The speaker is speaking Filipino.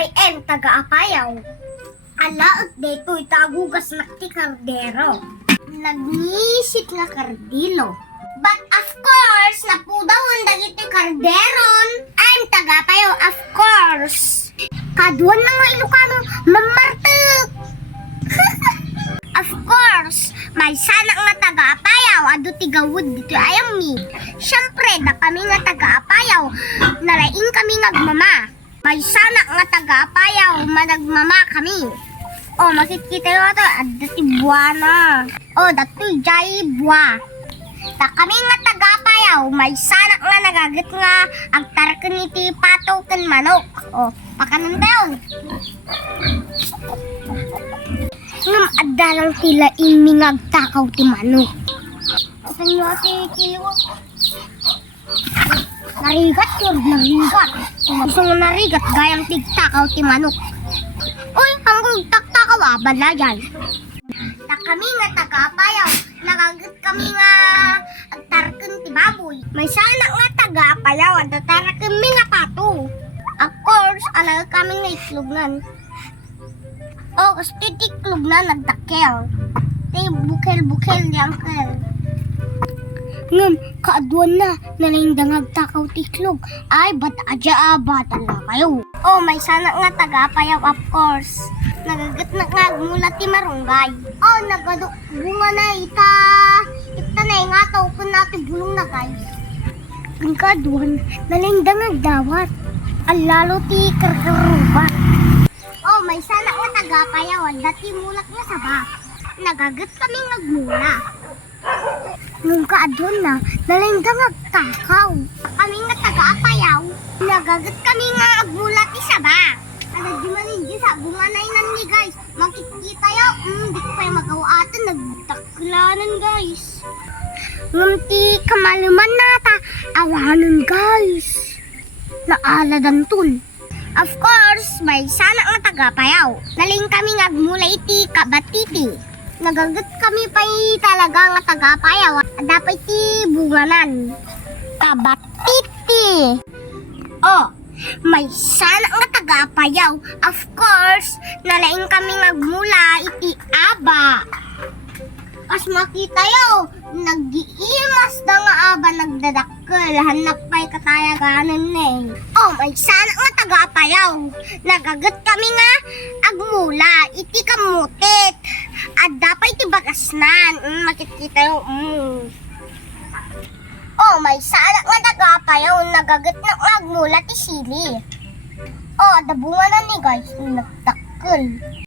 I am taga-apayaw. Alaot deto'y tagugas na ti kardero. Nagnisit nga kardilo. But of course, napudawon dagiti karderon. I'm taga-apayaw, of course. Kaduan na nga Ilocano, mamartuk. Of course, may sana nga taga-apayaw, adu tigawud dito ayam mi. Siyempre, da kami nga taga-apayaw, nalaing kami nagmama. May sana nga taga-apayaw, managmama kami. O, makikita nyo ito, adu ti buwana. O, dato'y jay buwa. Da kami nga taga-apayaw, may sana nga nagagit nga agtarkan ni ti pato ken manok. O, pakanan tayo. Ngam adalang tila imingag takaw ti manok. Ito nyo ati kilo. Narigat yun, narigat. Gusto mo narigat, gayang tigtakaw ti manok. Uy, hanggang taktakaw abala yan. Da kami nga taga-apayaw, nagagit kami nga agtarkan ti baboy. May sana nga taga-apayaw, agtarkan mi nga pato. Of course, alaga kami nga itlognan. O, kasi titiklog na nagdakel. Te, bukel-bukel yang kel. Ngam, kaaduan na, nalaing dangag takaw tiklog. Ay, ba't adya bata na kayo? O, may sana nga taga-apayaw, of course. Nagagat na nga mula ti marunggay. O, bunga na ita na nga tao ko natin bulong na guys. Ang kaaduan, nalaing dangag dawat. Alalo ti karkarubat. Oh, may sana nga taga-apayawan, dati mulak nga saba. Nagagat kami ngagmula. Nung kaadon na, nalingga ngagtakaw. Kami nga taga-apayaw, nagagat kami nga agmula ti saba. Ano di maninji sa bunganay nan ni guys. Makikita yaw, di ko kayo magawatan, nagtaklanan guys. Ngunti kamaluman nata, awanan guys. Naaladan tun. Of course, may sana nga taga-apayaw. Naling kami ngagmula iti kabatiti. Nagagat kami pa talaga nga taga-apayaw. Dapat iti bunganan. Kabatiti. Oh, may sana nga taga-apayaw. Of course, nalaing kami ngagmula iti aba. As makita yaw, nag-iimas na nga aba nagdadakkel, hanap pa'y katayaganan na eh. Oh, may sana nga taga-apayaw. Nagagat kami nga agmula, iti kamutit. At dapat iti bagasnan, makikita yaw. Oh, may sana nga taga-apayaw, nagagat na agmula ti sili. Oh, dabungan na ni guys, nagdakkel.